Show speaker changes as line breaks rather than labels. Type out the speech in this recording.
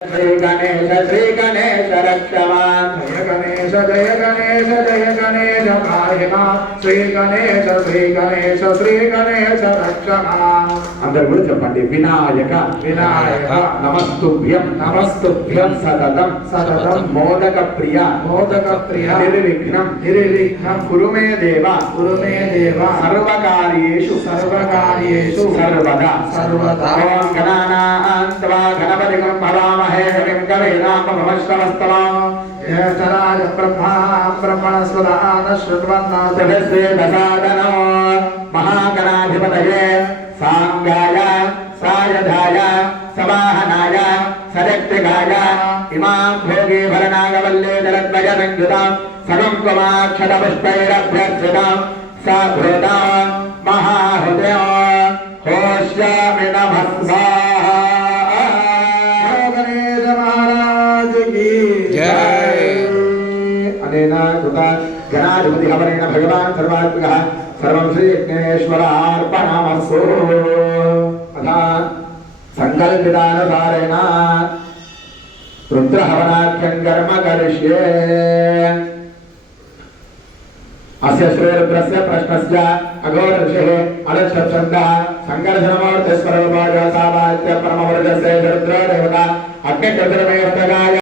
శ్రీ గణేశ శ్రీ గణేశ రక్షమా.
జయ గణేశ జయ గణేశ జయ గణేశ పాహిమా శ్రీ గణేశ శ్రీ గణేశ శ్రీ గణేశ రక్షమా
అందరు కూడా చెప్పండి. వినాయక
వినాయక
నమస్తుభ్యం
నమస్తుభ్యం
సతతం.
సతతం.
మోదక ప్రియ
మోదక ప్రియ
నిర్విఘ్నం.
నిర్విఘ్నం.
కురు మే దేవ
కురు మే దేవ
సర్వకార్యేషు.
సర్వకార్యేషు.
సర్వదా.
సర్వదా.
గణానాన్త్వా గణపతిగం భవామహే కవిం కవీనామమశ్రవస్తవం
జ్యేష్ఠరాజ బ్రహ్మా బ్రహ్మణస్వదాన శృణ్వన్నాథ
తదస్య దశాదనో మహాగణాధిపతయే. సాంగాయ సాయధాయ సవాహనాయ సరక్తిగాయ ఇమాం భోగే భరనాగవల్లే దళద్వయ సంయుతాం సగం త్వమాక్షత పుష్పైరభ్యర్చితాం సా అనేన కృత గణాధిపతి హవరేణ భగవాన్ సర్వాత్మకः సర్వం శ్రీ విఘ్నేశ్వరార్పణమస్తు అథ సంకల్పితానుసారేణ రుద్రహవనాఖ్యం కర్మ కరిష్యే. అస్య శ్రీరుద్రస్య ప్రశ్నస్య అఘోరఋషిः అలక్షబ్దः సంకర్షణమూర్తిస్వరూపాయ సావాచ్య పరమవర్గస్య రుద్రో దేవత అగ్నిచతుర్మేవతగాయ